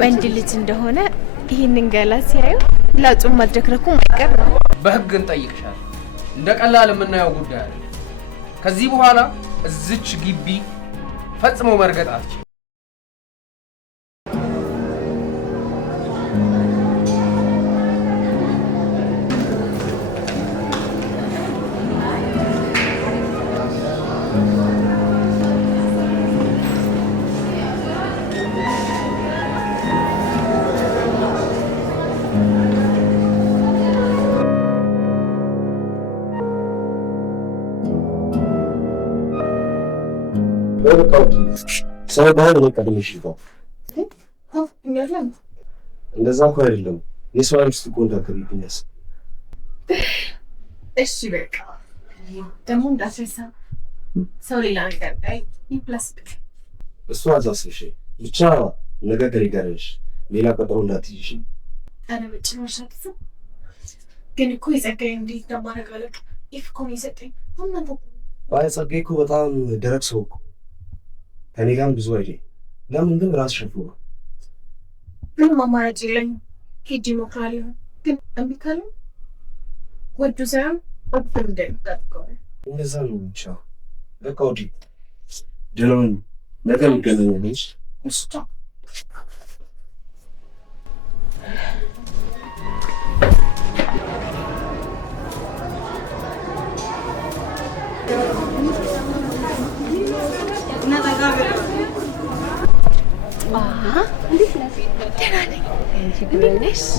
ወንድ ልጅ እንደሆነ ይህንን ገላ ሲያዩ ላጹም ማድረክረኩ ማይቀር ነው። በህግ እንጠይቅሻለን። እንደ ቀላል የምናየው ጉዳይ አይደለም። ከዚህ በኋላ እዚች ግቢ ፈጽሞ መርገጥ አትችልም። ሰው ባይሆን እኔ ቀድሜሽ ይገባ። እንደዛ እኮ አይደለም። የሰው አይነት ኮንታክት ይብኛስ። እሺ በቃ ደግሞ እንዳትረሳ ሰው ሌላ ነገር ላይ ይፕላስቲክ እሱ አዛስሽ ብቻ ነገር ገሪጋረሽ ሌላ ቀጠሮ እንዳትይሽ። አረ በጭራሽ አትሰው። ግን እኮ የጸጋዬ እንዴት እንደማረጋለቅ ይፍኮን ይሰጠኝ ሁሉ ባይ ጸጋዬ እኮ በጣም ደረቅ ሰው እኮ ከኔ ጋርም ብዙ አይደል። ለምን ግን ራስ ሸፍሮ ምን ማማራጭ የለኝም። ሄጂ ሞክራለሁ ግን እምቢ ካለ ወዱ ሳይሆን ወዱ እንደምታውቀው እንደዛ ነው ብቻ። በቃ ወዲ ደሎን ነገር ይገናኛለሽ። እሱ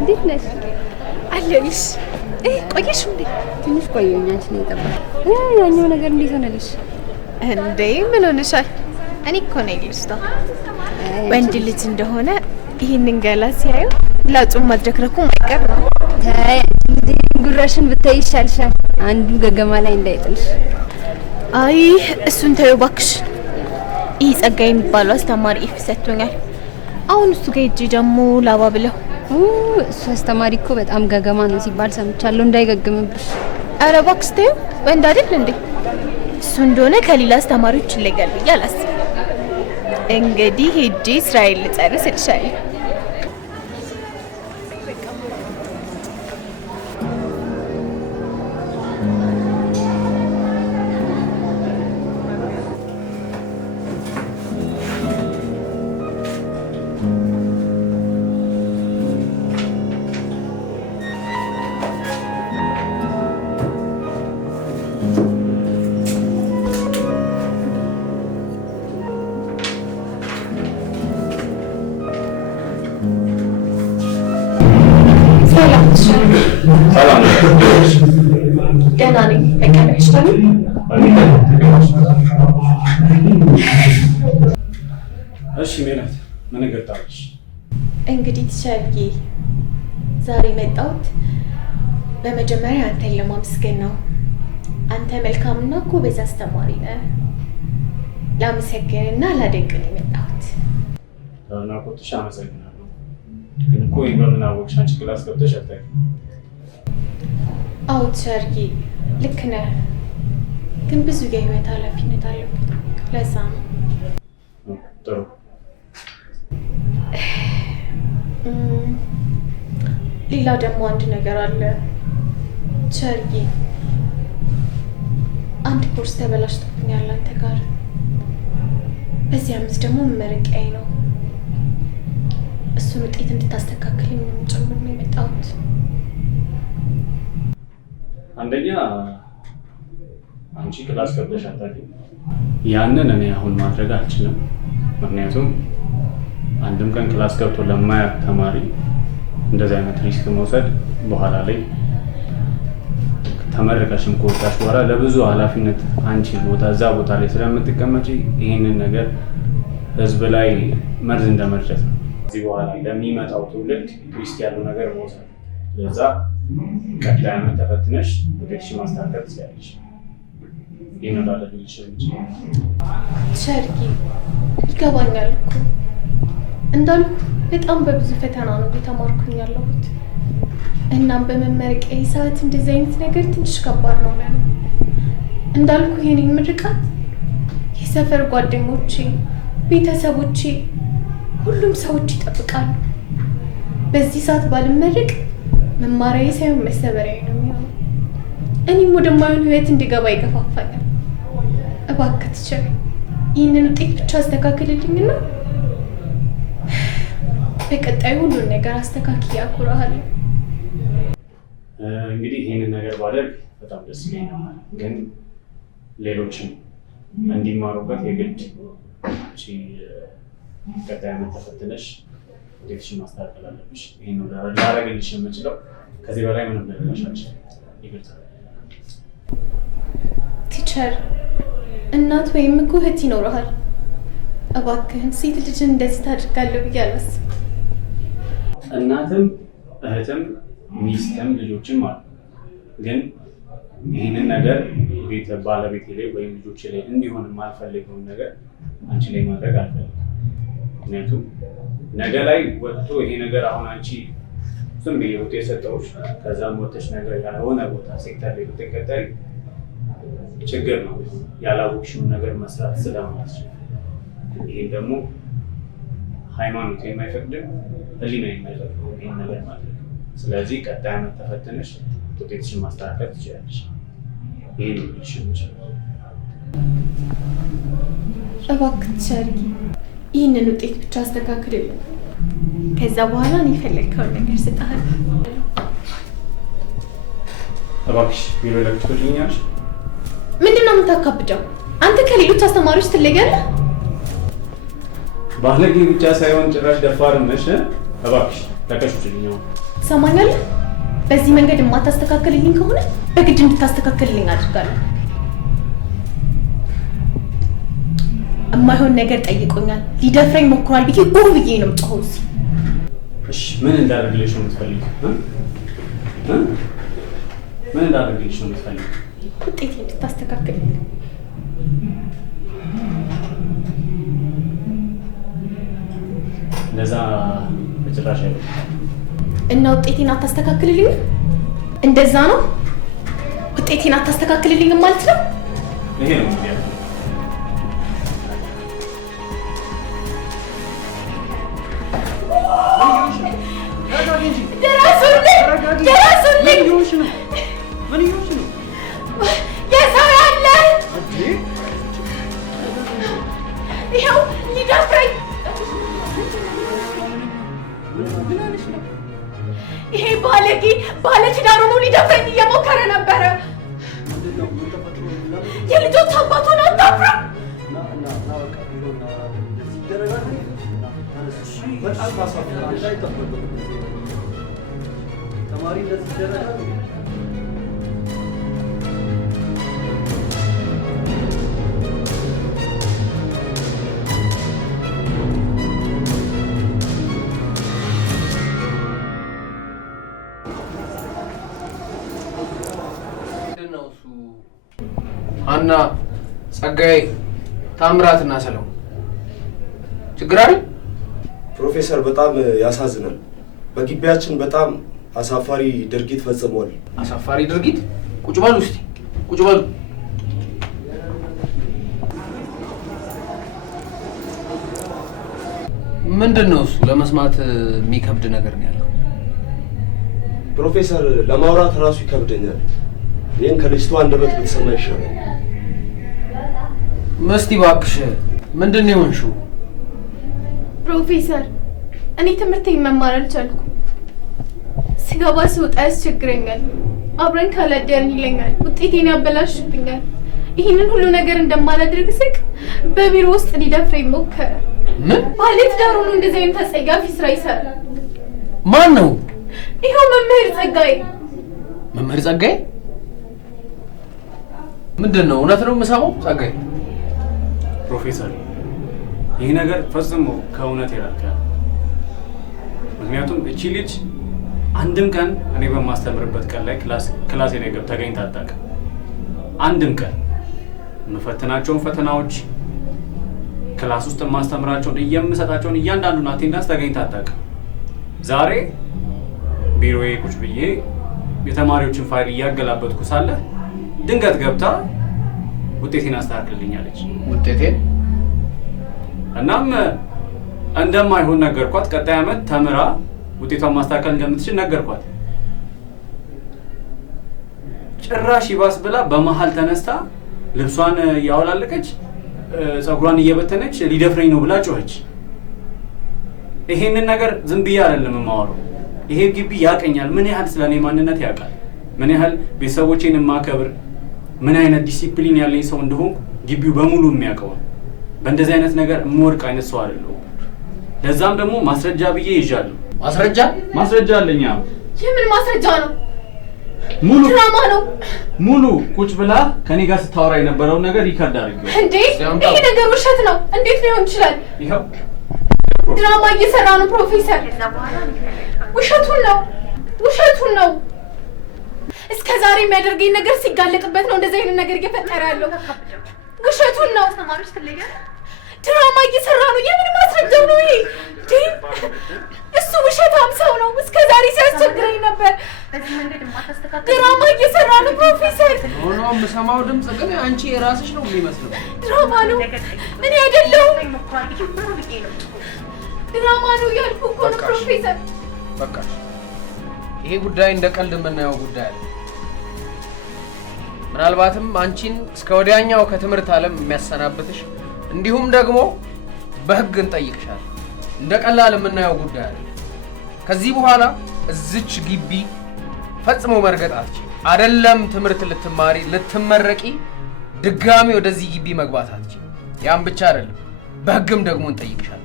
እንዴት ነሽ? አለሁልሽ። ቆየሽ እንዴ? ትንሽ ቆየሁኝ። አንቺ ነው የጠባሽ? ያኛው ነገር እንዴት ሆነልሽ እንዴ? ምን ሆነሻል? እኔ እኮ ነኝ ልጅቷ። ወንድ ልጅ እንደሆነ ይህንን ገላ ሲያዩ ላጹም ማድረክረኩ ማይቀር ነው። ታይ እንዴ ጉራሽን ብታይ ይሻልሻል። አንዱ ገገማ ላይ እንዳይጥልሽ። አይ እሱን ተይው እባክሽ። ይህ ጸጋዬ የሚባለው አስተማሪ ኢፍ ሰጥቶኛል። አሁን እሱ ጋር ሂጅ ደግሞ ላባ ብለው። እሱ አስተማሪ እኮ በጣም ገገማ ነው ሲባል ሰምቻለሁ። እንዳይገግምብሽ። ኧረ እባክሽ ተይው። ወንድ አይደል እንዴ? እሱ እንደሆነ ከሌላ አስተማሪዎች ይለያል ብዬ አላስብም። እንግዲህ ሂጅ እስራኤል ልጨርስ እልሻለሁ። ሰላም ደህና ነኝ። በቃ ነሽታኒ እሺ ሜላት ምን ገጣች? እንግዲህ ትሻልጊ ዛሬ መጣሁት በመጀመሪያ አንተን ለማመስገን ነው። አንተ መልካምና ጎበዝ አስተማሪ ነህ። ላመሰግንና ላደንቅ ነው የመጣሁት። ናቆትሽ አመሰግናለሁ። ግን እኮ በምን አወቅሽ? አንቺ ክላስ ገብተሽ አታውቂም? አዎ ትሻልጊ ልክ ነህ። ግን ብዙ የህይወት ኃላፊነት አለብኝ። ለዛ ነው። ጥሩ ሌላ ደግሞ አንድ ነገር አለ ቸርጊ። አንድ ኮርስ ተበላሽቶብኛል አንተ ጋር። በዚህ አመት ደግሞ መመረቂያዬ ነው። እሱን ውጤት እንድታስተካክልኝ ጭምር ነው የመጣሁት። አንደኛ አንቺ ክላስ ገብተሽ አታውቂም። ያንን እኔ አሁን ማድረግ አልችልም። ምክንያቱም አንድም ቀን ክላስ ገብቶ ለማያውቅ ተማሪ እንደዚህ አይነት ሪስክ መውሰድ በኋላ ላይ ተመረቀሽም ከወጣሽ በኋላ ለብዙ ኃላፊነት አንቺ እዛ ቦታ ላይ ስለምትቀመጪ ይህንን ነገር ህዝብ ላይ መርዝ እንደመርጨት ነው። ከዚህ በኋላ ለሚመጣው ትውልድ ሪስክ ያለው ነገር መውሰድ። ለዛ ቀጣይ ዓመት ተፈትነሽ ውጤትሽ ማስተካከል ትችያለሽ። ይኖራል ልጅ ቸርጊ ይገባኛል እኮ እንዳልኩ በጣም በብዙ ፈተና ነው የተማርኩኝ ያለሁት። እናም በመመረቂያ ሰዓት እንደዚህ አይነት ነገር ትንሽ ከባድ ነው ለኔ። እንዳልኩ የኔ ምርቃት የሰፈር ጓደኞቼ፣ ቤተሰቦቼ፣ ሁሉም ሰዎች ይጠብቃሉ። በዚህ ሰዓት ባልመረቅ መማሪያዬ ሳይሆን መሰበሪያዬ ነው የሚሆነው። እኔም ወደማይሆን ህይወት እንድገባ ይገፋፋኛል። እባክህ ቲቸር ይህንን ውጤት ብቻ አስተካክልልኝና በቀጣዩ ሁሉን ነገር አስተካክዬ አኩራሃለሁ። እንግዲህ ይህንን ነገር ባደርግ በጣም ደስ ይለኛል፣ ግን ሌሎችም እንዲማሩበት የግድ አንቺ ቀጣይ ዓመት ተፈትነሽ ውጤትሽን ማስተካከል አለብሽ። ይህን ላደርግልሽ የምችለው ከዚህ በላይ ምንም ልልሽ አልችልም። ይቅርታ ቲቸር። እናት ወይም እኮ እህት ይኖረሃል። እባክህን ሴት ልጅን እንደዚህ ታድርጋለህ ብዬ አላስብም። እናትም እህትም ሚስትም ልጆችም አሉ። ግን ይህንን ነገር ቤት ባለቤቴ ላይ ወይም ልጆች ላይ እንዲሆን የማልፈልገውን ነገር አንቺ ላይ ማድረግ አልፈልግም። ምክንያቱም ነገ ላይ ወጥቶ ይሄ ነገር አሁን አንቺ ዝም ብዬ ውጤት ሰጠሁሽ፣ ከዛም ወጥተሽ ነገር ያልሆነ ቦታ ሴክተር ላይ ብትቀጠሪ ችግር ነው። ያላወቅሽውን ነገር መስራት ስለማትችል ይህን ደግሞ ሃይማኖት የማይፈቅድም ህሊና የማይፈቅድም ይህን ነገር ማድረግ። ስለዚህ ቀጣይ ዓመት ተፈትነሽ ውጤትሽን ማስተካከል ትችላለሽ። ይህን ልሽ ይችላል። እባክህ ቲቸር ይህንን ውጤት ብቻ አስተካክልልን። ከዛ በኋላ እኔ የፈለግከውን ነገር እሰጥሃለሁ። እባክሽ ቢሮ ለክሽ ትልኛለሽ። ምንድን ነው የምታካብደው? አንተ ከሌሎች አስተማሪዎች ትለያለህ። ባለጌ ብቻ ሳይሆን ጭራሽ ደፋርም ነሽ። እባክሽ ለከሽ ትልኛው። ትሰማኛለህ? በዚህ መንገድ የማታስተካክልልኝ ከሆነ በግድ እንድታስተካክልልኝ አድርጋለሁ። የማይሆን ነገር ጠይቆኛል፣ ሊደፍረኝ ሞክሯል ብዬ ብዬ ነው የምጮኸው። እሺ ምን እንዳደርግልሽ ነው የምትፈልጊው? ምን እንዳደርግልሽ ነው የምትፈልጊው? ውጤቴ እንድታስተካክልልኝ። ለዛ በጭራሽ አይደለም። እና ውጤቴን አታስተካክልልኝም? እንደዛ ነው? ውጤቴን አታስተካክልልኝም ማለት ነው? ይሄ ነው እንግዲህ የሰው ያለ ይኸው ሊደፍረኝ። ይሄ ባለጌ ባለትዳር ሆኖ ሊደፍረኝ እየሞከረ ነበረ። የልጆች አባት ሆነ አታፍርም? በጣም ማሳፈራሽ አይጠበቅም። ተማሪ እንደዚህ ይደረጋል። አና ጸጋዬ፣ ታምራትና ሰለሞን ችግር አይደል? ፕሮፌሰር በጣም ያሳዝናል። በግቢያችን በጣም አሳፋሪ ድርጊት ፈጽመዋል። አሳፋሪ ድርጊት? ቁጭ በሉ እስቲ ቁጭ በሉ። ምንድን ነው እሱ? ለመስማት የሚከብድ ነገር ነው ያለው። ፕሮፌሰር ለማውራት ራሱ ይከብደኛል። ይህን ከልጅቷ አንደበት ብትሰማ ይሻላል። መስቲ እባክሽ ምንድን ነው የሆንሽው? ፕሮፌሰር እኔ ትምህርቴን መማር አልቻልኩም። ስገባ ስወጣ ያስቸግረኛል። አብረን ካላደርን ይለኛል። ውጤቴን ያበላሽብኛል። ይህንን ሁሉ ነገር እንደማላደርግ ስቅ በቢሮ ውስጥ ሊደፍረኝ ሞከረ። ምን? ባለትዳር ሆኖ እንደዚህ አይነት አጸያፊ ስራ ይሰራል። ማን ነው? ይኸው መምህር ጸጋዬ። መምህር ጸጋዬ? ምንድን ነው? እውነት ነው የምሰማው? ጸጋዬ ፕሮፌሰር ይህ ነገር ፈጽሞ ከእውነት የራቀ። ምክንያቱም እቺ ልጅ አንድም ቀን እኔ በማስተምርበት ቀን ላይ ክላሴ ላይ ገብታ ተገኝታ አታውቅም። አንድም ቀን የምፈትናቸውን ፈተናዎች ክላስ ውስጥ የማስተምራቸውን የምሰጣቸውን እያንዳንዱን አቴንዳንስ ተገኝታ አታውቅም። ዛሬ ቢሮዬ ቁጭ ብዬ የተማሪዎችን ፋይል እያገላበጥኩ ሳለ ድንገት ገብታ ውጤቴን አስተካክልልኛለች። ውጤቴን እናም እንደማይሆን ነገርኳት። ቀጣይ ዓመት ተምራ ውጤቷን ማስተካከል እንደምትችል ነገርኳት። ጭራሽ ይባስ ብላ በመሀል ተነስታ ልብሷን እያወላለቀች ፀጉሯን እየበተነች ሊደፍረኝ ነው ብላ ጮኸች። ይሄንን ነገር ዝም ብዬ አይደለም የማወራው። ይሄ ግቢ ያቀኛል፣ ምን ያህል ስለኔ ማንነት ያውቃል፣ ምን ያህል ቤተሰቦቼን የማከብር፣ ምን አይነት ዲሲፕሊን ያለኝ ሰው እንደሆንኩ ግቢው በሙሉ የሚያውቀው። በእንደዚህ አይነት ነገር የምወድቅ አይነት ሰው አይደለሁም። ለዛም ደግሞ ማስረጃ ብዬ ይዣለሁ። ማስረጃ አለኝ። የምን ማስረጃ ነው? ሙሉ ድራማ ነው። ሙሉ ቁጭ ብላ ከኔ ጋር ስታወራ የነበረውን ነገር ይከርድ አድርጌው። እንዴ ይሄ ነገር ውሸት ነው። እንዴት ሊሆን ይችላል? ይኸው ድራማ እየሰራ ነው ፕሮፌሰር። ውሸቱን ነው። እስከ ዛሬ የሚያደርገኝ ነገር ሲጋለጥበት ነው እንደዚህ አይነት ነገር እየፈጠረ ያለው። ውሸቱን ነው። ድራማ እየሰራ ነው። የምን ማስረጃ ነው ይሄ? እሱ ውሸታም ሰው ነው። እስከ ዛሬ ሲያስቸግረኝ ነበር። ድራማ እየሰራ ነው ፕሮፌሰር። ሆኖ የምሰማው ድምፅ ግን አንቺ የራስሽ ነው የሚመስለው። ድራማ ነው፣ እኔ አይደለሁም። ድራማ ነው ያልኩ እኮ ነው ፕሮፌሰር። በቃ ይሄ ጉዳይ እንደ ቀልድ የምናየው ጉዳይ አለ። ምናልባትም አንቺን እስከ ወዲያኛው ከትምህርት ዓለም የሚያሰናብትሽ እንዲሁም ደግሞ በህግ እንጠይቅሻለን። እንደ ቀላል የምናየው ጉዳይ አለ። ከዚህ በኋላ እዚች ግቢ ፈጽሞ መርገጥ አትችይም። አይደለም ትምህርት ልትማሪ ልትመረቂ ድጋሚ ወደዚህ ግቢ መግባት አትችይም። ያን ብቻ አይደለም፣ በህግም ደግሞ እንጠይቅሻለን።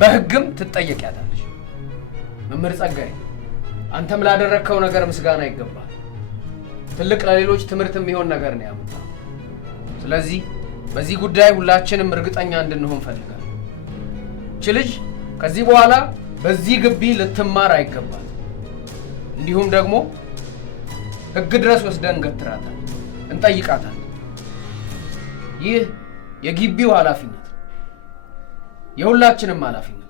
በህግም ትጠየቂያታለሽ። መምህር ጸጋዬ፣ አንተም ላደረግከው ነገር ምስጋና ይገባል። ትልቅ ለሌሎች ትምህርት የሚሆን ነገር ነው ያመጣው። ስለዚህ በዚህ ጉዳይ ሁላችንም እርግጠኛ እንድንሆን ፈልጋለሁ። እቺ ልጅ ከዚህ በኋላ በዚህ ግቢ ልትማር አይገባል። እንዲሁም ደግሞ ህግ ድረስ ወስደን እንገትራታለን፣ እንጠይቃታለን። ይህ የግቢው ኃላፊነት፣ የሁላችንም ኃላፊነት